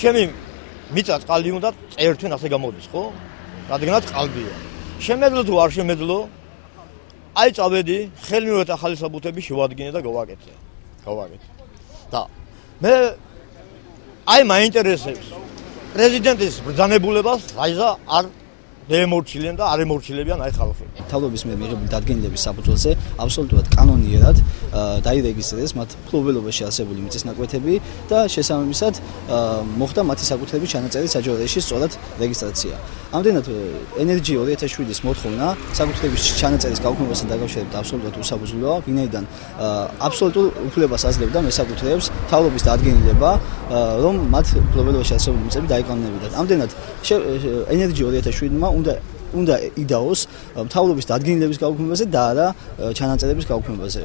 ჩემი მიწა წყალი უნდა წერტვენ ასე გამოდის, ხო? რადგანაც ყალბია. შემეძლო თუ არ შემეძლო, აი წავედი, ხელმივეთ ახალი საბუთები შევადგინე და გავაკეთე. და მე აი მაინტერესებს პრეზიდენტის ბრძანებულებას აიზა არ დემორჩილენ და არ ემორჩილებიან აი ხალხი. თავდობის მიღებული დადგენილების საფუძველზე აბსოლუტურად კანონიერად დაირეგისტრეს მათ ფლობელობაში არსებული მიწის ნაკვეთები და შესაბამისად მოხდა მათი საკუთრების ჩანაწერი საჯარო რეჟისტრში სწორად რეგისტრაცია. ამდენად ენერგი 2007-ის მოთხოვნა საკუთრების ჩანაწერის გაუქმებასთან დაკავშირებით აბსოლუტურად უსაფუძვლოა, ვინაიდან აბსოლუტურ უფლებას აძლევდა მესაკუთრეებს თავდობის დადგენილება, რომ მათ ფლობელობაში არსებული მიწები დაიკანონებინათ. ამდენად ენერგი 2007-მა უნდა იდაოს მთავრობის დადგენილების გაუქმებაზე და არა ჩანაწერების გაუქმებაზე.